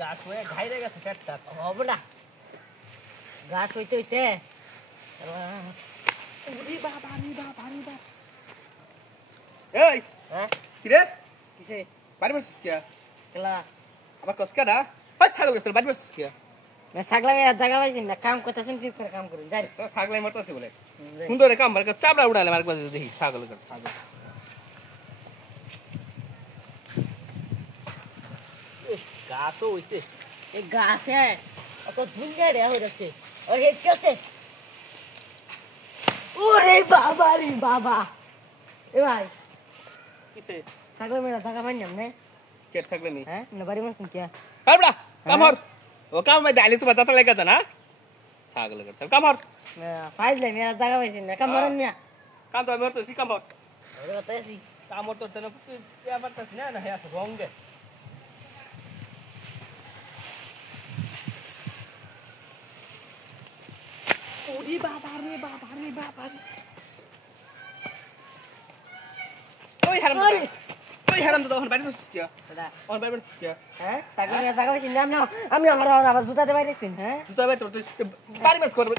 গাছ হয়ে ঘাইরে গেছে পেটটা হবে না গাছ হইতে হইতে এই হ্যাঁ কি রে কিসে বাড়ি বসছিস কি কেলা আবার কসকা না ওই ছাগল গেছে বাড়ি বসছিস কি না ছাগলা মেয়ে জায়গা পাইছি না কাম করতেছেন ঠিক করে কাম করুন যাই ছাগলাই মরতেছে বলে সুন্দর কাম বার চাপড়া উড়ালে মার কাছে দেখি ছাগল ছাগল গাছও হইছে এই গাছে অত ধুলিয়া রে হয়ে যাচ্ছে ওই হেড চলছে ওরে বাবা রে বাবা এ ভাই কিসে ছাগলা মেয়ে জায়গা পাই না নে কে ছাগল নি হ্যাঁ না বাড়ি মাসুন কি আরে কাম হর ও কাম মে দাইলে তো বাতাতা লাগা না ছাগল গেছে কাম হর ফাইল লে মেয়ে জায়গা পাইছি না কাম করেন মিয়া কাম তো আমি হরতেছি কাম হর ওরে বাতাইছি কাম হর তো তেন কি আবারতাছ না না হ্যাঁ রঙে ওরে বাবা রে বাবা রে বাবা ওই হারাম তো তখন বাড়ি বসছিস কি ওর বাড়ি বসছিস কি হ্যাঁ ছাগলা মেয়ে জায়গা পাইছি না আমি আমার আবার জুতাতে বাইরেছি হ্যাঁ জুতা ভাই তোর বাড়ি বস করবে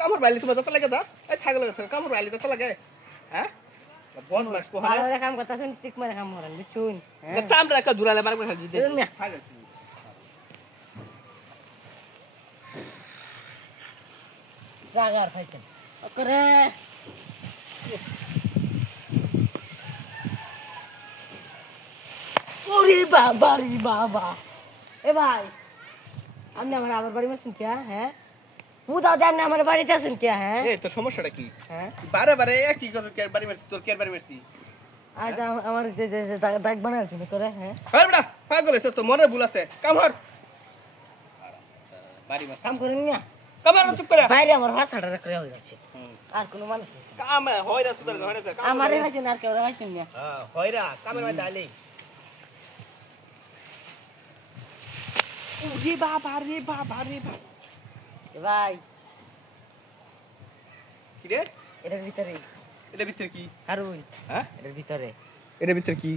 কাম হর বাইলে তো বাতাতা লাগা দা এই ছাগল গেছে কাম হর বাইলে তো লাগে হ্যাঁ বহুত মাস কো ভালো করে কাম করতেছেন ঠিক করে কাম করেন বুঝছুন হ্যাঁ চামড়া কা জুরালে মার করে দিতে দেখুন মিয়া জাগার পাইছেন করে ওরে বাবা রে বাবা এ ভাই আপনি আমার আবার বাড়ি মাসুন কে হ্যাঁ মুদাও দেন আমার বাড়িতে আছেন কে হ্যাঁ এই তোর সমস্যাটা কি হ্যাঁ বারে বারে কি কথা কে বাড়ি মারছিস তোর কে বাড়ি মারছিস আজ আমার যে দাগ বানাইছেন করে হ্যাঁ আরে বড়া পাগল হইছ তো মনে ভুল আছে কাম হর বাড়ি মার কাম করেন না কাম হর চুপ করে বাইরে আমার ভাষাটা করে হয়ে যাচ্ছে আর কোনো মানুষ নেই কাম হয়রা সুদার হয়রা আমারে হয়েছেন আর কেউ হয়েছেন না হ্যাঁ হয়রা কামের মধ্যে আইলে ওরে বাবা রে বাবা রে বাবা ভাই কি রে এটার ভিতরে এটা ভিতরে কি হারুন হ্যাঁ এটার ভিতরে এটা ভিতরে কি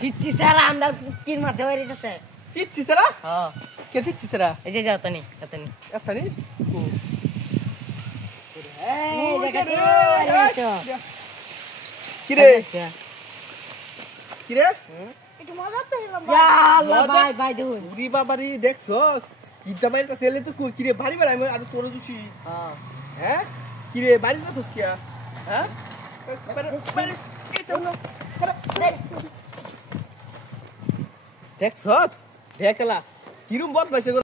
ফিচ্ছি স্যার আমরা কির মাথা বাইরে গেছে ফিচ্ছি সারা হ্যাঁ কে ফিচ্ছি সারা এই যে যাও তানি তানি এখানে এই দেখো কি রে কি রে একটু মজা তো হলো ইয়া আল্লাহ ভাই ভাই দেখুন উরি বাবারি দেখছস কিটা বাইরে কাছে এলে তো কি রে ভারী ভারী আমি আর তোর দুছি হ্যাঁ হ্যাঁ কি রে বাড়ি যাচ্ছস কি হ্যাঁ দেখছস দেখলা কিরম বদমাইশ